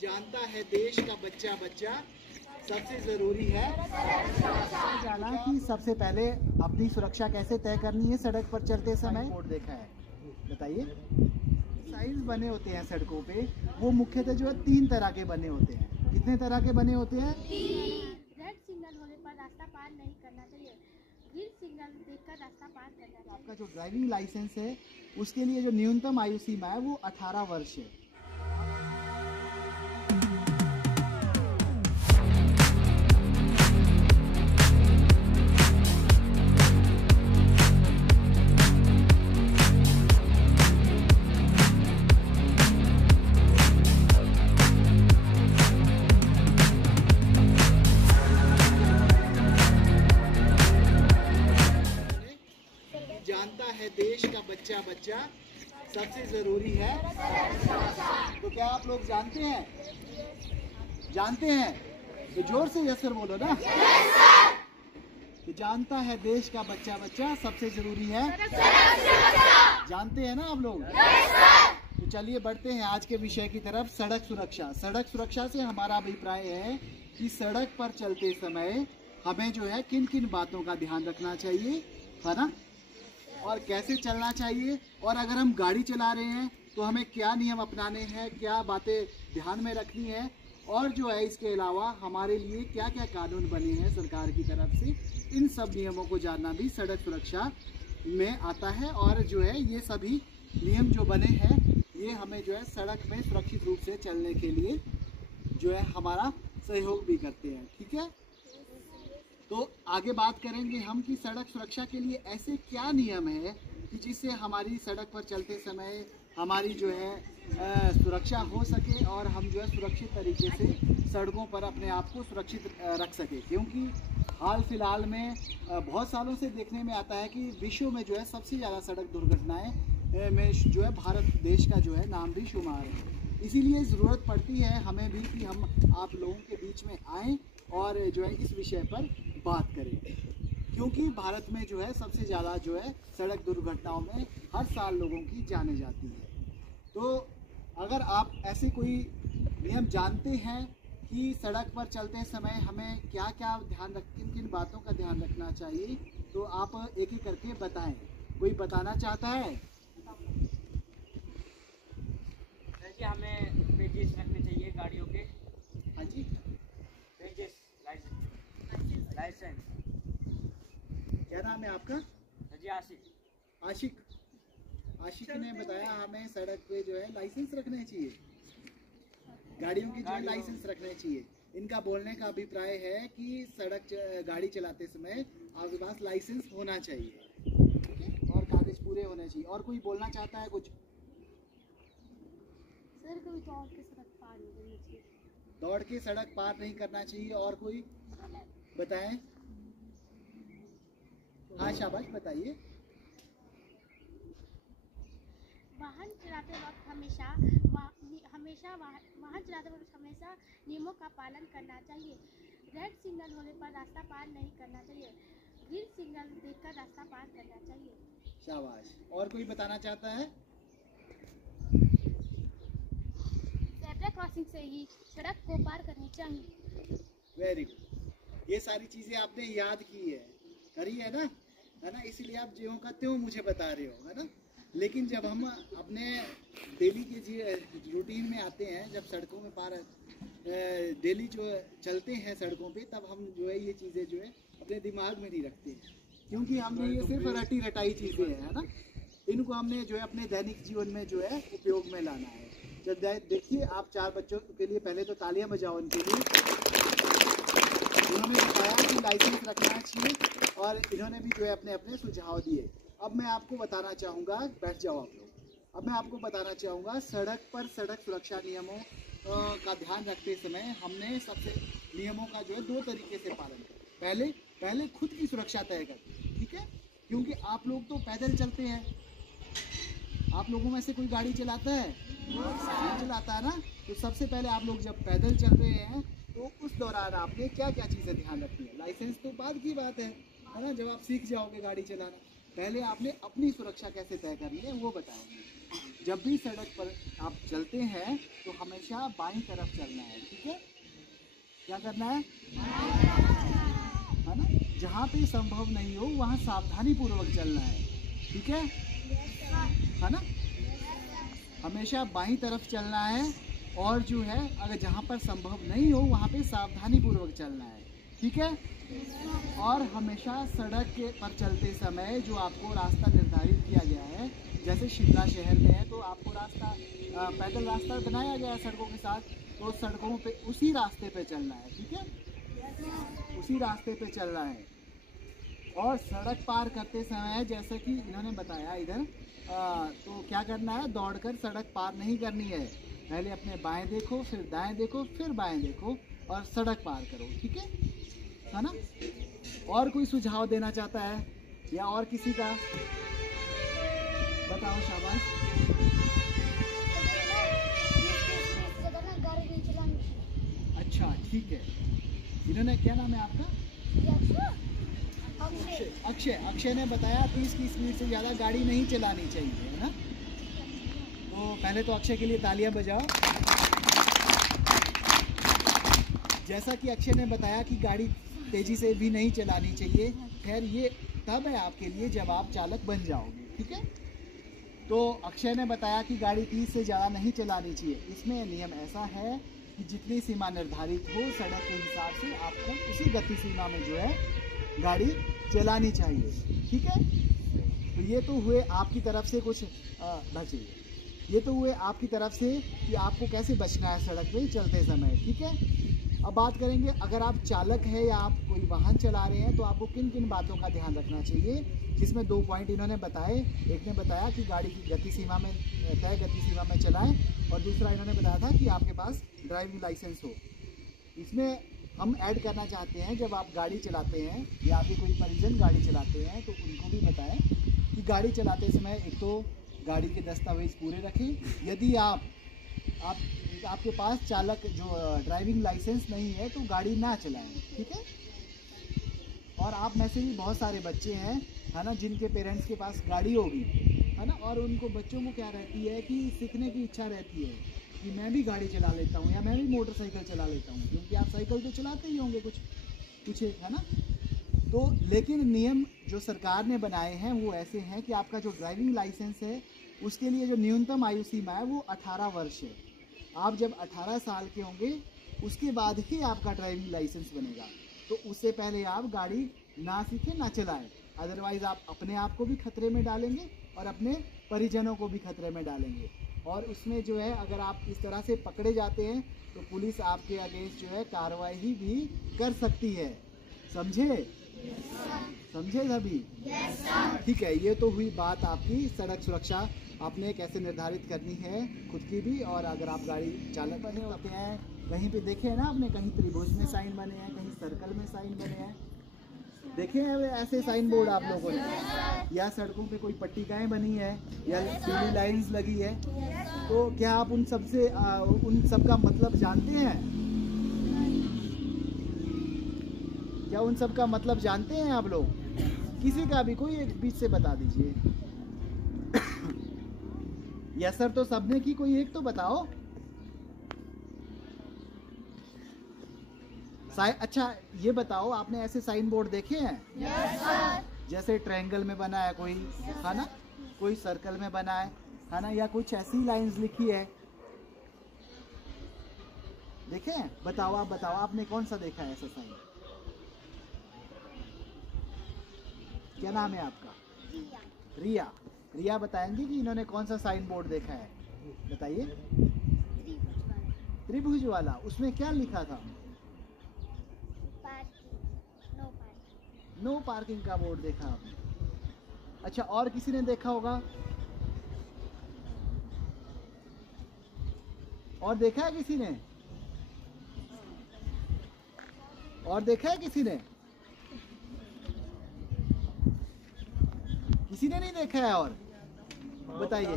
जानता है देश का बच्चा बच्चा सबसे जरूरी है जाना कि सबसे पहले अपनी सुरक्षा कैसे तय करनी है सड़क पर चलते समय। बोर्ड देखा है, बताइए। साइंस बने होते हैं सड़कों पे, वो मुख्यतः जो है 3 तरह के बने होते हैं। कितने तरह के बने होते हैं? 3। रेड सिग्नल होने पर रास्ता पार नहीं करना चाहिए, ग्रीन सिग्नल देखकर रास्ता पार करना चाहिए। आपका जो ड्राइविंग लाइसेंस है उसके लिए जो न्यूनतम आयु सीमा है वो 18 वर्ष है। जानता है देश का बच्चा बच्चा सबसे जरूरी है। तो क्या आप लोग जानते हैं? जानते हैं तो जोर से यस सर बोलो ना। तो जानता है देश का बच्चा बच्चा सबसे जरूरी है। जानते हैं ना आप लोग? तो चलिए बढ़ते हैं आज के विषय की तरफ, सड़क सुरक्षा। सड़क सुरक्षा से हमारा अभिप्राय है कि सड़क पर चलते समय हमें जो है किन किन बातों का ध्यान रखना चाहिए, है ना, और कैसे चलना चाहिए, और अगर हम गाड़ी चला रहे हैं तो हमें क्या नियम अपनाने हैं, क्या बातें ध्यान में रखनी है, और जो है इसके अलावा हमारे लिए क्या क्या कानून बने हैं सरकार की तरफ से, इन सब नियमों को जानना भी सड़क सुरक्षा में आता है। और जो है ये सभी नियम जो बने हैं ये हमें जो है सड़क में सुरक्षित रूप से चलने के लिए जो है हमारा सहयोग भी करते हैं। ठीक है, तो आगे बात करेंगे हम कि सड़क सुरक्षा के लिए ऐसे क्या नियम है कि जिससे हमारी सड़क पर चलते समय हमारी जो है सुरक्षा हो सके और हम जो है सुरक्षित तरीके से सड़कों पर अपने आप को सुरक्षित रख सके। क्योंकि हाल फिलहाल में बहुत सालों से देखने में आता है कि विश्व में जो है सबसे ज़्यादा सड़क दुर्घटनाएं में जो है भारत देश का जो है नाम भी शुमार है। इसीलिए ज़रूरत पड़ती है हमें भी कि हम आप लोगों के बीच में आएँ और जो है इस विषय पर बात करें, क्योंकि भारत में जो है सबसे ज़्यादा जो है सड़क दुर्घटनाओं में हर साल लोगों की जाने जाती है। तो अगर आप ऐसे कोई नियम जानते हैं कि सड़क पर चलते समय हमें क्या क्या किन किन बातों का ध्यान रखना चाहिए, तो आप एक एक करके बताएं। कोई बताना चाहता है? जैसे हमें पेजेस रखने चाहिए गाड़ियों के। हाँ जी, पेजेस, लाइसेंस। क्या नाम है आपका? जी आशिक। आशिक ने बताया हमें सड़क पे जो है लाइसेंस रखने चाहिए, गाड़ियों की जो है लाइसेंस रखने चाहिए। इनका बोलने का अभिप्राय है कि गाड़ी चलाते समय आपके पास लाइसेंस होना चाहिए, ठीक है, और कागज पूरे होने चाहिए। और कोई बोलना चाहता है कुछ? सर कभी दौड़ के सड़क पार नहीं करनी चाहिए। दौड़ के सड़क पार नहीं करना चाहिए। और कोई बताएं? हाँ शाबाश, बताइए। वाहन चलाते वक्त हमेशा नियमों का पालन करना चाहिए। रेड सिग्नल होने पर रास्ता पार नहीं करना चाहिए, ग्रीन सिग्नल देखकर रास्ता पार करना चाहिए। शाबाश। और कोई बताना चाहता है? ज़ेब्रा क्रॉसिंग से ही सड़क को पार करनी चाहिए। Very good. ये सारी चीजें आपने याद की है, करी है ना, इसीलिए आप ज्यों का त्यों मुझे बता रहे हो, है ना। लेकिन जब हम अपने डेली के रूटीन में आते हैं, जब सड़कों में डेली जो चलते हैं सड़कों पे, तब हम जो है ये चीज़ें जो है अपने दिमाग में नहीं रखते हैं, क्योंकि हमने ये सिर्फ रटी रटाई चीज़ें हैं, है ना। इनको हमने जो है अपने दैनिक जीवन में जो है उपयोग में लाना है। जब देखिए आप 4 बच्चों के लिए पहले तो तालियां बजाओ उनके लिए। उन्होंने बताया कि लाइसेंस रखना चाहिए और इन्होंने भी जो है अपने अपने सुझाव दिए। अब मैं आपको बताना चाहूँगा, बैठ जाओ आप लोग। अब मैं आपको बताना चाहूँगा सड़क पर सड़क सुरक्षा नियमों का ध्यान रखते समय हमने सबसे नियमों का जो है 2 तरीके से पालन करें। पहले खुद की सुरक्षा तय करें, ठीक है, क्योंकि आप लोग तो पैदल चलते हैं। आप लोगों में से कोई गाड़ी चलाता है? नहीं चलाता है ना। तो सबसे पहले आप लोग जब पैदल चल रहे हैं तो उस दौरान आपने क्या क्या चीज़ें ध्यान रखनी है। लाइसेंस तो बाद की बात है ना, जब आप सीख जाओगे गाड़ी चलाना। पहले आपने अपनी सुरक्षा कैसे तय करनी है वो बताएंगे। जब भी सड़क पर आप चलते हैं तो हमेशा बाईं तरफ चलना है, ठीक है? क्या करना है ना? जहाँ पे संभव नहीं हो वहाँ सावधानी पूर्वक चलना है, ठीक है ना? हमेशा बाईं तरफ चलना है और जो है अगर जहाँ पर संभव नहीं हो वहाँ पे सावधानी पूर्वक चलना है, ठीक है? और हमेशा सड़क के पर चलते समय जो आपको रास्ता निर्धारित किया गया है, जैसे शिमला शहर में है तो आपको रास्ता पैदल रास्ता बनाया गया है सड़कों के साथ, तो सड़कों पे उसी रास्ते पे चलना है, ठीक है? उसी रास्ते पे चलना है। और सड़क पार करते समय जैसे कि इन्होंने बताया इधर, तो क्या करना है, दौड़कर सड़क पार नहीं करनी है। पहले अपने बाएं देखो, फिर दाएं देखो, फिर बाएं देखो और सड़क पार करो, ठीक है ना? और कोई सुझाव देना चाहता है या और किसी का? बताओ, शाबाश। अच्छा, ठीक है। इन्होंने, क्या नाम है आपका? अक्षय ने बताया 30 की स्पीड से ज़्यादा गाड़ी नहीं चलानी चाहिए, है ना? तो पहले तो अक्षय के लिए तालियां बजाओ। जैसा कि अक्षय ने बताया कि गाड़ी तेज़ी से भी नहीं चलानी चाहिए, खैर ये तब है आपके लिए जब आप चालक बन जाओगे, ठीक है? तो अक्षय ने बताया कि गाड़ी 30 से ज़्यादा नहीं चलानी चाहिए। इसमें नियम ऐसा है कि जितनी सीमा निर्धारित हो सड़क के हिसाब से आपको उसी गति सीमा में जो है गाड़ी चलानी चाहिए, ठीक है? तो ये तो हुए आपकी तरफ से कुछ बचे, ये तो हुए आपकी तरफ से कि आपको कैसे बचना है सड़क पे चलते समय, ठीक है? अब बात करेंगे, अगर आप चालक हैं या आप कोई वाहन चला रहे हैं तो आपको किन किन बातों का ध्यान रखना चाहिए, जिसमें 2 पॉइंट इन्होंने बताए। एक ने बताया कि गाड़ी की गति सीमा में, तय गति सीमा में चलाएं, और दूसरा इन्होंने बताया था कि आपके पास ड्राइविंग लाइसेंस हो। इसमें हम ऐड करना चाहते हैं, जब आप गाड़ी चलाते हैं या आपके कोई परिजन गाड़ी चलाते हैं तो उनको भी बताएं कि गाड़ी चलाते समय एक तो गाड़ी के दस्तावेज पूरे रखें। यदि आपके पास चालक जो ड्राइविंग लाइसेंस नहीं है तो गाड़ी ना चलाएं, ठीक है? और आप में से भी बहुत सारे बच्चे हैं, है ना, जिनके पेरेंट्स के पास गाड़ी होगी, है ना, और उनको बच्चों को क्या रहती है कि सीखने की इच्छा रहती है कि मैं भी गाड़ी चला लेता हूँ या मैं भी मोटरसाइकिल चला लेता हूँ, क्योंकि आप साइकिल तो चलाते ही होंगे कुछ है ना? तो लेकिन नियम जो सरकार ने बनाए हैं वो ऐसे हैं कि आपका जो ड्राइविंग लाइसेंस है उसके लिए जो न्यूनतम आयु सीमा है वो 18 वर्ष है। आप जब 18 साल के होंगे उसके बाद ही आपका ड्राइविंग लाइसेंस बनेगा, तो उससे पहले आप गाड़ी ना सीखें ना चलाएं, अदरवाइज़ आप अपने आप को भी खतरे में डालेंगे और अपने परिजनों को भी खतरे में डालेंगे। और उसमें जो है अगर आप इस तरह से पकड़े जाते हैं तो पुलिस आपके अगेंस्ट जो है कार्रवाई भी कर सकती है। समझे सभी? ठीक है, ये तो हुई बात आपकी सड़क सुरक्षा आपने कैसे निर्धारित करनी है खुद की भी। और अगर आप गाड़ी चालक बने होते हैं, कहीं पे देखे हैं ना आपने, कहीं त्रिभुज में साइन बने हैं, कहीं सर्कल में साइन बने हैं, देखे हैं ऐसे साइन बोर्ड आप लोगों ने? या सड़कों पे कोई पट्टिकाएं बनी है या पीली लाइंस लगी है, तो क्या आप उन सब का मतलब जानते हैं? क्या उन सब का मतलब जानते हैं आप लोग? किसी का भी कोई एक बीच से बता दीजिए। यस सर तो सबने की, कोई एक तो बताओ। अच्छा ये बताओ, आपने ऐसे साइन बोर्ड देखे हैं? yes, sir. जैसे ट्रायंगल में बना है कोई, है ना, कोई सर्कल में बना है ना, या कुछ ऐसी लाइंस लिखी है, देखे हैं? बताओ, आप बताओ, आपने कौन सा देखा है ऐसा साइन? क्या नाम है आपका? रिया। रिया बताएंगे कि इन्होंने कौन सा साइन बोर्ड देखा है, बताइए। त्रिभुज वाला। उसमें क्या लिखा था? नो पार्किंग का बोर्ड देखा आपने? अच्छा, और किसी ने देखा होगा? और देखा है किसी ने? और देखा है किसी ने? किसी ने नहीं देखा है? और बताइए।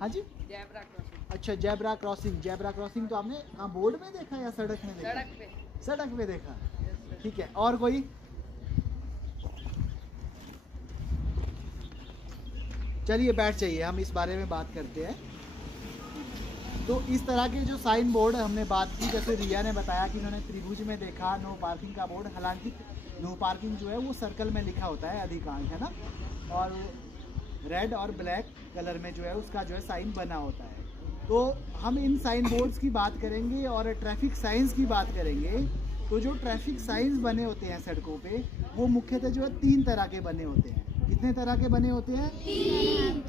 हाँ जी, जेब्रा क्रॉसिंग। अच्छा, जेब्रा क्रॉसिंग। जेब्रा क्रॉसिंग तो आपने कहाँ, बोर्ड में देखा या सड़क में देखा? सड़क पे देखा। ठीक है, और कोई? चलिए बैठ जाइए, हम इस बारे में बात करते हैं। तो इस तरह के जो साइन बोर्ड हमने बात की, जैसे रिया ने बताया कि उन्होंने त्रिभुज में देखा नो पार्किंग का बोर्ड। हालांकि नो पार्किंग जो है वो सर्कल में लिखा होता है अधिकांश, है ना, और रेड और ब्लैक कलर में जो है उसका जो है साइन बना होता है। तो हम इन साइन बोर्ड्स की बात करेंगे और ट्रैफिक साइंस की बात करेंगे। तो जो ट्रैफिक साइंस बने होते हैं सड़कों पे, वो मुख्यतः जो है 3 तरह के बने होते हैं। कितने तरह के बने होते हैं? 3।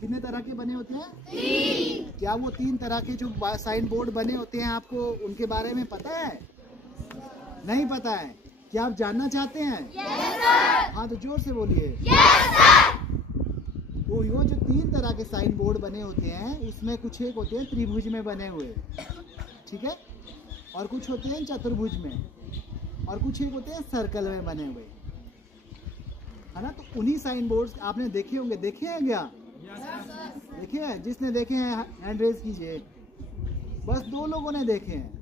कितने तरह के बने होते हैं? 3। क्या वो 3 तरह के जो साइन बोर्ड बने होते हैं आपको उनके बारे में पता है? नहीं पता है? क्या आप जानना चाहते हैं? yes, sir। हाँ तो जोर से बोलिए। yes, sir। तो वो जो 3 तरह के साइन बोर्ड बने होते हैं उसमें कुछ एक होते हैं त्रिभुज में बने हुए, ठीक है, और कुछ होते हैं चतुर्भुज में, और कुछ एक होते हैं सर्कल में बने हुए, है ना। तो उन्हीं साइन बोर्ड्स आपने देखे होंगे। देखे हैं क्या? देखे हैं? जिसने देखे हैं हैंड रेज कीजिए। बस 2 लोगों ने देखे हैं।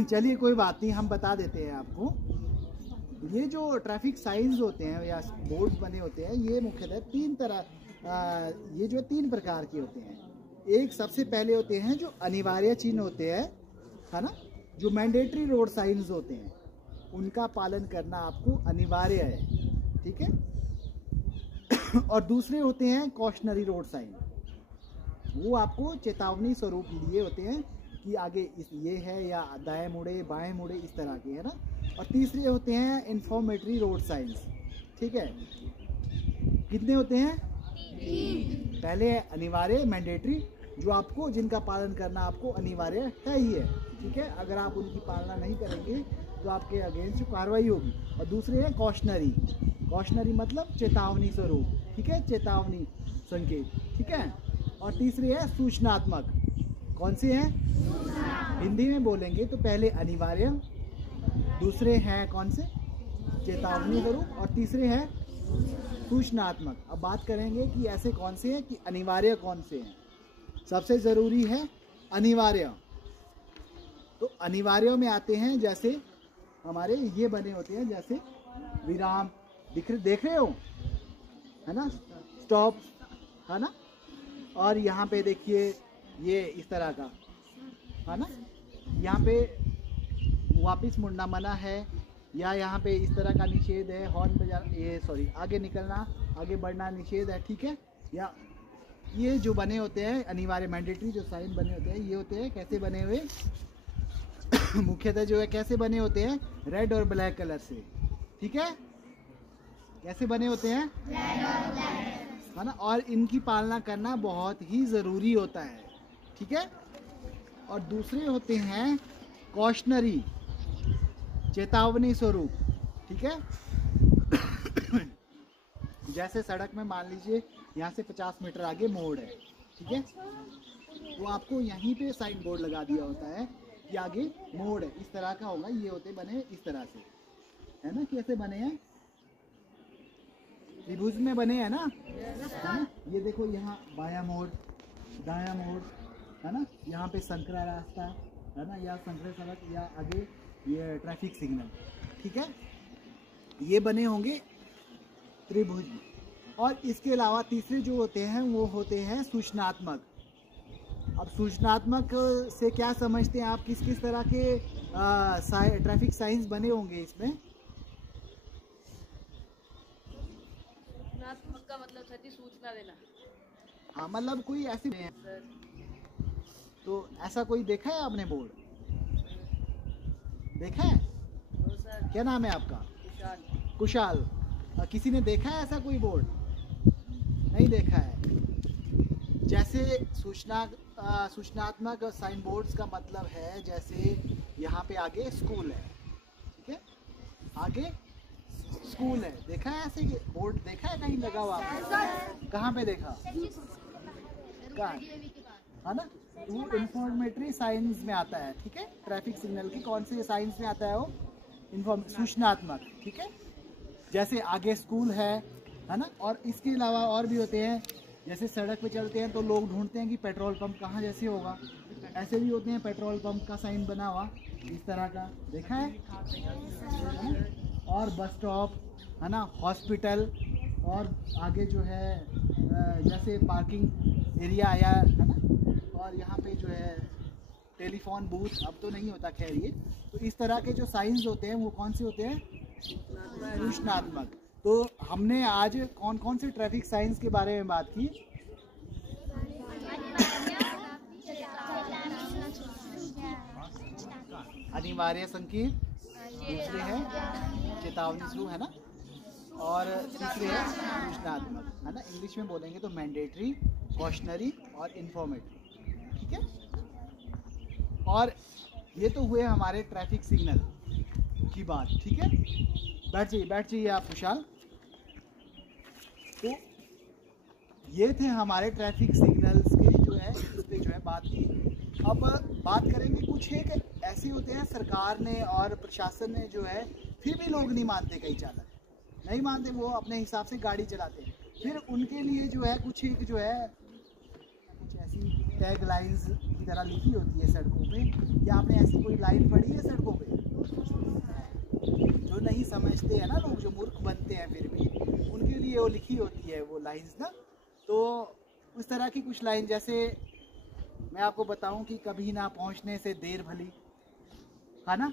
चलिए कोई बात नहीं, हम बता देते हैं आपको। ये जो ट्रैफिक साइंस होते हैं या बोर्ड्स बने होते हैं, ये मुख्यतः 3 तरह ये जो 3 प्रकार के होते हैं। एक सबसे पहले होते हैं जो अनिवार्य चिन्ह होते हैं, है ना, जो मैंडेटरी रोड साइंस होते हैं, उनका पालन करना आपको अनिवार्य है, ठीक है। और दूसरे होते हैं कॉशनरी रोड साइन, वो आपको चेतावनी स्वरूप लिए होते हैं कि आगे ये है या दाएं मुड़े बाएं मुड़े, इस तरह के, है ना। और तीसरे होते हैं इन्फॉर्मेटरी रोड साइंस, ठीक है। कितने होते हैं? 3। पहले है अनिवार्य मैंडेटरी, जो आपको जिनका पालन करना आपको अनिवार्य है ही है, ठीक है। अगर आप उनकी पालना नहीं करेंगे तो आपके अगेंस्ट कार्रवाई होगी। और दूसरे हैं कॉशनरी। कॉशनरी मतलब चेतावनी स्वरूप, ठीक है, चेतावनी संकेत, ठीक है। और तीसरे है सूचनात्मक। कौन से हैं? हिंदी में बोलेंगे तो पहले अनिवार्य, दूसरे हैं कौन से? चेतावनी स्वरूप, और तीसरे हैं सूचनात्मक। अब बात करेंगे कि ऐसे कौन से हैं, कि अनिवार्य कौन से हैं। सबसे ज़रूरी है अनिवार्य। तो अनिवार्य में आते हैं जैसे हमारे ये बने होते हैं, जैसे विराम देख रहे हो, है ना, स्टॉप, है ना। और यहाँ पे देखिए ये इस तरह का, है ना, यहाँ पे वापस मुड़ना मना है, या यहाँ पे इस तरह का निषेध है, हॉर्न बजा, ये सॉरी आगे निकलना आगे बढ़ना निषेध है, ठीक है। या ये जो बने होते हैं अनिवार्य मैंडेटरी जो साइन बने होते हैं, ये होते हैं कैसे बने हुए? मुख्यतः जो है कैसे बने होते हैं? रेड और ब्लैक कलर से, ठीक है। कैसे बने होते हैं? रेड और ब्लैक, है ना। और इनकी पालना करना बहुत ही ज़रूरी होता है, ठीक है। और दूसरे होते हैं कॉशनरी, चेतावनी स्वरूप, ठीक है। जैसे सड़क में मान लीजिए यहाँ से 50 मीटर आगे मोड़ है, ठीक है, तो आपको यहीं पे साइन बोर्ड लगा दिया होता है कि आगे मोड़ है, इस तरह का होगा। ये होते बने इस तरह से, है ना। कैसे बने हैं? त्रिभुज में बने हैं ना, है ना। ये देखो यहाँ बायां मोड़, दायां मोड़, है ना। यहाँ पे संकरा रास्ता, है ना, या संकरा सड़क, या आगे ये ट्रैफिक सिग्नल, ठीक है। ये बने होंगे त्रिभुज। और इसके अलावा तीसरे जो होते हैं वो होते हैं सूचनात्मक। अब सूचनात्मक से क्या समझते हैं आप? किस किस तरह के ट्रैफिक साइंस बने होंगे इसमें? सूचनात्मक का मतलब सही सूचना देना। हाँ, मतलब कोई ऐसे तो ऐसा कोई देखा है आपने बोर्ड? देखा है? क्या नाम है आपका? कुशाल। किसी ने देखा है ऐसा कोई बोर्ड? नहीं देखा है। जैसे सूचनात्मक साइन बोर्ड्स का मतलब है, जैसे यहाँ पे आगे स्कूल है, ठीक है, आगे स्कूल है, देखा है ऐसे बोर्ड? देखा है कहीं लगा हुआ? कहाँ पे देखा? कहाँ? है ना, वो इंफॉर्मेटरी साइंस में आता है, ठीक है। ट्रैफिक सिग्नल की कौन से साइंस में आता है वो? सूचनात्मक, ठीक है। जैसे आगे स्कूल है ना। और इसके अलावा और भी होते हैं, जैसे सड़क पे चलते हैं तो लोग ढूंढते हैं कि पेट्रोल पंप कहाँ जैसे होगा, ऐसे भी होते हैं पेट्रोल पंप का साइन बना हुआ इस तरह का, देखा है। और बस स्टॉप, है ना, हॉस्पिटल, और आगे जो है जैसे पार्किंग एरिया आया है ना, और यहाँ पे जो है टेलीफोन बूथ, अब तो नहीं होता खैर ये। तो इस तरह के जो साइंस होते हैं वो कौन से होते हैं? सूचनात्मक। तो हमने आज कौन कौन से ट्रैफिक साइंस के बारे में बात की? अनिवार्य संकेत, दूसरे है चेतावनी शुरू है ना, और तीसरे है सूचनात्मक है ना। इंग्लिश में बोलेंगे तो मैंडेटरी, कॉशनरी और इंफॉर्मेटरी, ठीक है। और ये तो हुए हमारे ट्रैफिक सिग्नल की बात, ठीक है। बैठ जाइए आप खुशहाल। तो ये थे हमारे ट्रैफिक सिग्नल्स के जो है, इस पे जो है बात की। अब बात करेंगे कुछ एक ऐसे होते हैं सरकार ने और प्रशासन ने जो है, फिर भी लोग नहीं मानते, कई चालक नहीं मानते, वो अपने हिसाब से गाड़ी चलाते हैं। फिर उनके लिए जो है कुछ एक जो है कुछ ऐसी टैग लाइन्स की तरह लिखी होती है सड़कों पे। क्या आपने ऐसी कोई लाइन पढ़ी है सड़कों पे? जो नहीं समझते हैं ना लोग, जो मूर्ख बनते हैं, फिर भी उनके लिए वो लिखी होती है वो लाइन्स ना। तो उस तरह की कुछ लाइन, जैसे मैं आपको बताऊं कि कभी ना पहुंचने से देर भली, है ना,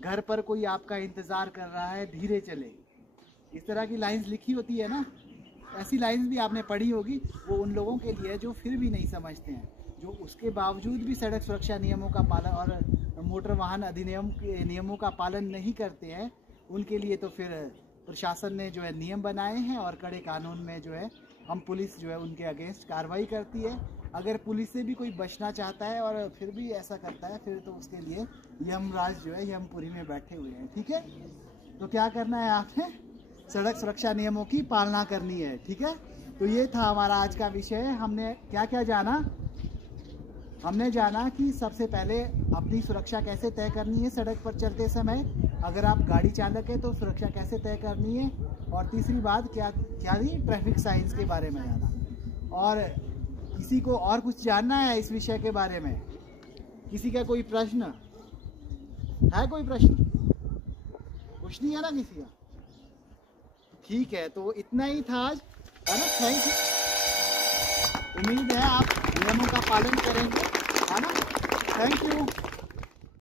घर पर कोई आपका इंतज़ार कर रहा है, धीरे चले, इस तरह की लाइंस लिखी होती है ना। ऐसी लाइंस भी आपने पढ़ी होगी। वो उन लोगों के लिए जो फिर भी नहीं समझते हैं, जो उसके बावजूद भी सड़क सुरक्षा नियमों का पालन और मोटर वाहन अधिनियम के नियमों का पालन नहीं करते हैं, उनके लिए तो फिर प्रशासन ने जो है नियम बनाए हैं, और कड़े कानून में जो है हम पुलिस जो है उनके अगेंस्ट कार्रवाई करती है। अगर पुलिस से भी कोई बचना चाहता है और फिर भी ऐसा करता है, फिर तो उसके लिए यमराज जो है यमपुरी में बैठे हुए हैं, ठीक है। तो क्या करना है आपने? सड़क सुरक्षा नियमों की पालना करनी है, ठीक है। तो ये था हमारा आज का विषय। हमने क्या क्या जाना? हमने जाना कि सबसे पहले अपनी सुरक्षा कैसे तय करनी है सड़क पर चलते समय, अगर आप गाड़ी चालक है तो सुरक्षा कैसे तय करनी है, और तीसरी बात क्या थी? ट्रैफिक साइंस के बारे में जाना। और किसी को और कुछ जानना है इस विषय के बारे में? किसी का कोई प्रश्न है? कोई प्रश्न? कुछ नहीं है ना किसी का? ठीक है, तो इतना ही था आज, है ना। Thank you. उम्मीद है आप नियमों का पालन करेंगे, है ना। Thank you.